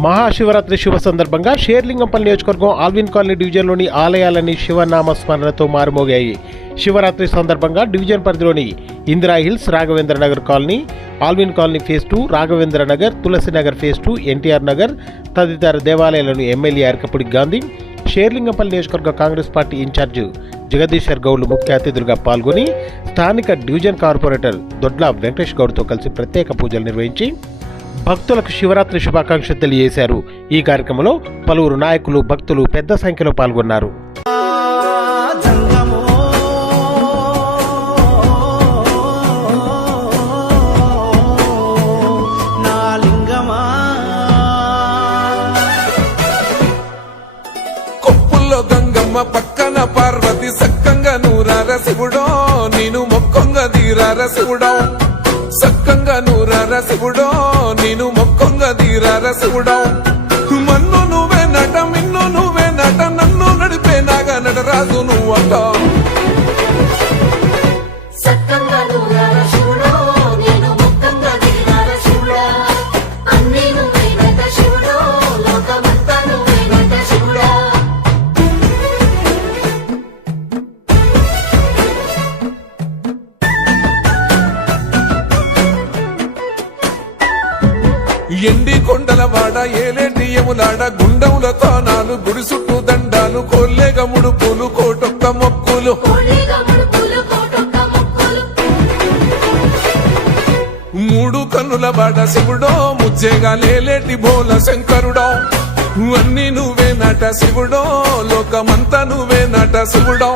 మహాశివరాత్రి శుభ సందర్భంగా షేర్లింగంపల్లి నియోజకవర్గం ఆల్విన్ కాలనీ డివిజన్లోని ఆలయాలన్నీ శివనామస్మరణతో మారుమోగాయి. శివరాత్రి సందర్భంగా డివిజన్ పరిధిలోని Indira hills, Raghavendra Nagar colony, Allwyn colony phase 2, Raghavendra Nagar, Tulasi Nagar phase 2, NTR Nagar తదితర దేవాలయాలను ఎమ్మెల్యే అరకపూడి గాంధీ, షేర్లింగంపల్లి నియోజకవర్గ కాంగ్రెస్ పార్టీ ఇన్ఛార్జ్ జగదీశ్వర్ గౌడ్లు ముఖ్య అతిథులుగా పాల్గొని స్థానిక డివిజన్ కార్పొరేటర్ దొడ్ల వెంకటేష్ గౌడ్తో కలిసి ప్రత్యేక పూజలు నిర్వహించి భక్తులకు శివరాత్రి శుభాకాంక్షలు తెలియజేశారు. ఈ కార్యక్రమంలో పలువురు నాయకులు, భక్తులు పెద్ద సంఖ్యలో పాల్గొన్నారు. కొప్పుల్లో గంగమ్మ పక్కన పార్వతి సక్కంగా నూరార శివుడో, నేను మొక్కంగా తీరార శివుడో, సక్కంగా నూరార శివుడో, నేను మొక్కంగా తీరార శివుడో. మన్ను నువ్వే నట, మిన్ను నువ్వే నట, నన్ను నడిపే నాగా నటరాజు నువ్వట. ఎండి కొండల వాడ, ఏలేటి యములాడ, గుండముల తానాలు, గుడి చుట్టూ దండాలు, కోల్లేగ ముడుపులు, కోటొక్క మొక్కులు. మూడు కన్నుల వాడ శివుడో, ముచ్చేగా లేలేటి బోల శంకరుడో, అన్ని నువ్వే నట శివుడో, లోకమంతా నువ్వే నట శివుడో.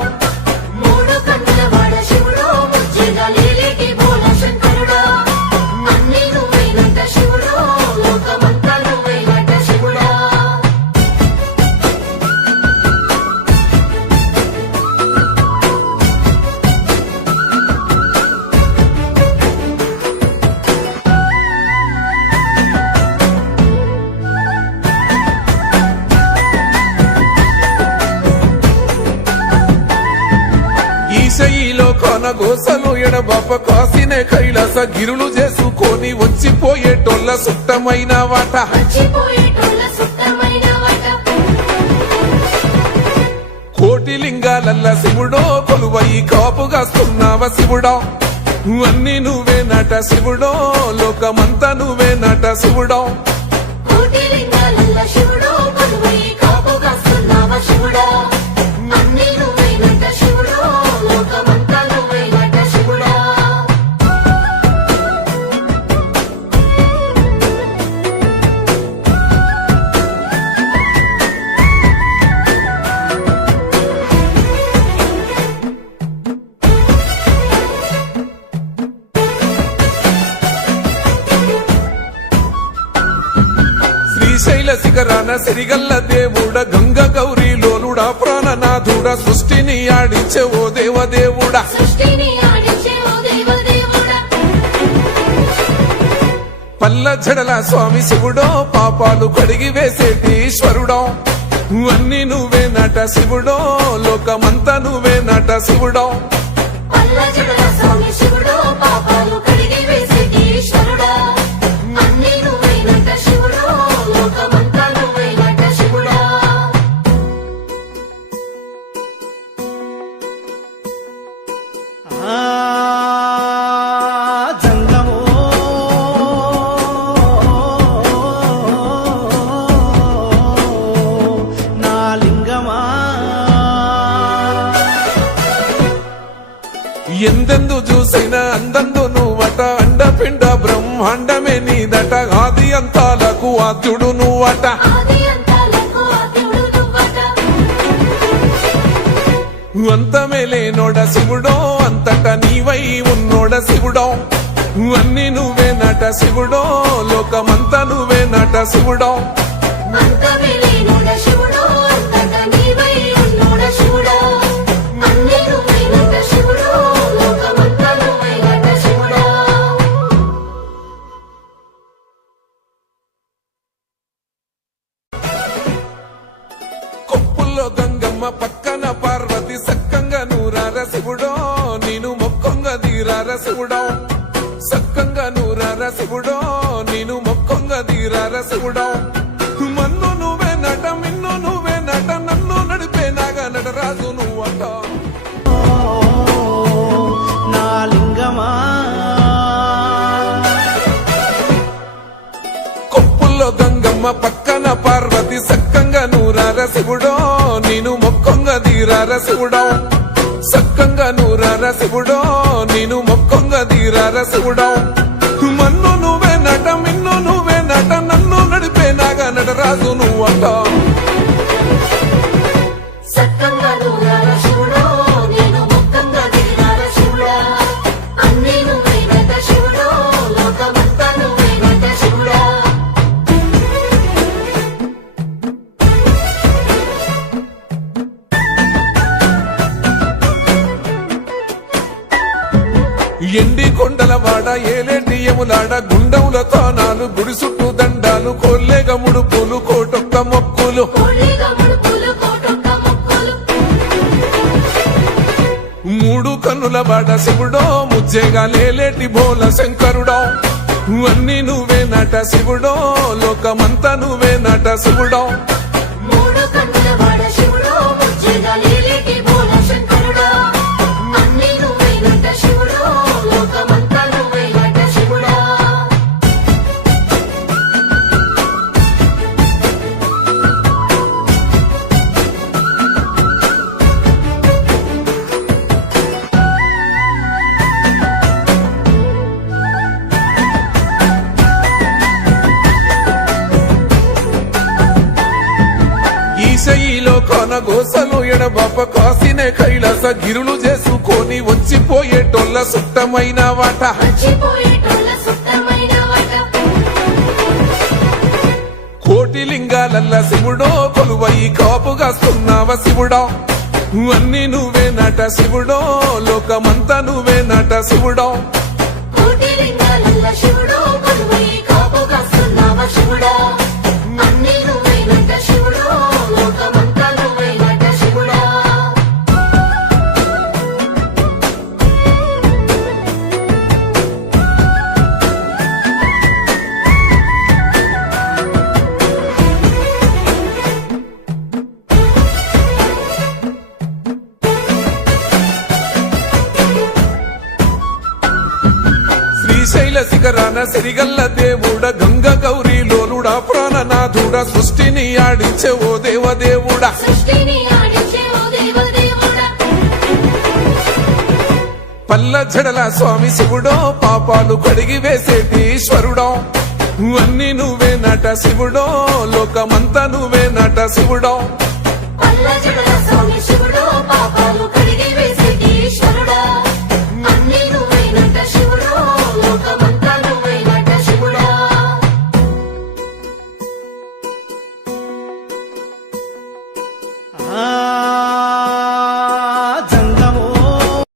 ఈశయిలో కొనగోసలు ఎడబాప కాసినే కైలాస గిరులు చేసుకొని వచ్చిపోయేటోళ్ళ సుట్టమైన వాట. కోటి లింగాలల్ల శివుడో, కొలువయి కాపుగాస్తున్నావ శివుడో, అన్ని నువ్వే నట శివుడో, లోకమంతా నువ్వే నట శివుడో. శ్రీశైల శిఖరాన సిరిగల్ల దేవుడ, గంగ గౌరీ లోలుడా, ప్రాణనాథుడ, సృష్టిని ఆడించే ఓ దేవదేవుడా. పల్ల జడల స్వామి శివుడో, పాపాలు కడిగి వేసేటి ఈశ్వరుడో, అన్ని నువ్వే నట శివుడో, లోకమంతా నువ్వే నట శివుడో. ఎందెందు చూసైనా అందందు నువ్వట, అండపిండ బ్రహ్మాండమే నీదట, ఆది అంతాలకు ఆద్యుడు నువ్వట. అంతమే లేనోడ శివుడో, అంతట నీవై ఉన్నోడ శివుడో, అన్ని నువ్వే నట శివుడో, లోకమంతా నువ్వే నట శివుడో. కొప్పుల్లో గంగమ్మ పక్కన పార్వతి సక్కంగా నూరార శివుడో, నేను మొక్కంగా తీరార శివుడో, సక్కంగా నూరార శివుడో, నేను మొక్కంగా తీరార శివుడో. ఊళ్ళో గంగమ్మ పక్కన పార్వతి సక్కంగా నూరార శివుడో నేను మొక్కొంగ దీరార శివుడో సక్కంగా నూరార శివుడో నేను మొక్కొంగ దీరార శివుడో మన్ను నువ్వే నట మిన్ను నువ్వే నట నన్ను నడిపే నాగా నటరాజు నువ్వంట సక్కంగా నూరార శివుడో నేను మొక్కంగా దీరార శివుడా అన్నీ నువ్వేనట శివుడో లోకమంతా నువ్వేనట శివుడా ఎండి కొండల వాడ ఏలేటి యములాడ గుండముల తోనాలు గుడి చుట్టూ దండాలు కొల్లేగ ముడుపులు కోటొక్క మొక్కులు కోళ్ళిగా ముడుపులు కోటొక్క మొక్కులు మూడు కన్నుల వాడ శివుడో ముజ్జేగా లేలేటి బోల శంకరుడో అన్నీ నువ్వే నట శివుడో లోకమంతా నువ్వే నట శివుడో మూడు కన్నుల వాడ శివుడో ముజ్జేగా లేలేటి బోల శంకరుడా అన్నీ నువ్వేనట శివుడో లోకమంతా నువ్వేనట శివుడా ఈశయిలో కొన గోసలు ఎడబాప కాసినే కైలాస గిరులు చేసుకొని వచ్చిపోయేటోళ్ళ సుట్టమైన వాట మర్చిపోయేటోళ్ళ సుత్తమైన వాట కోటి లింగాలల్ల శివుడో కొలువయి కాపుగాస్తున్నావ శివుడో అన్నీ నువ్వే నట శివుడో లోకమంతా నువ్వే నట శివుడో కోటి లింగాలల్ల శివుడో కొలువై కాపుగాస్తున్నావ శివుడా అన్నీ నువ్వేనట శివుడో లోకమంతా నువ్వేనట శివుడా శ్రీశైల శిఖరాన సిరిగల్ల దేవుడ గంగ గౌరీ లోలుడా ప్రాణనాథుడ సృష్టిని ఆడించే ఓ దేవదేవుడా సృష్టిని ఆడించే ఓ దేవదేవుడా పల్ల జడల స్వామి శివుడో పాపాలు కడిగి వేసేటి ఈశ్వరుడో అన్నీ నువ్వే నట శివుడో లోకమంతా నువ్వే నట శివుడో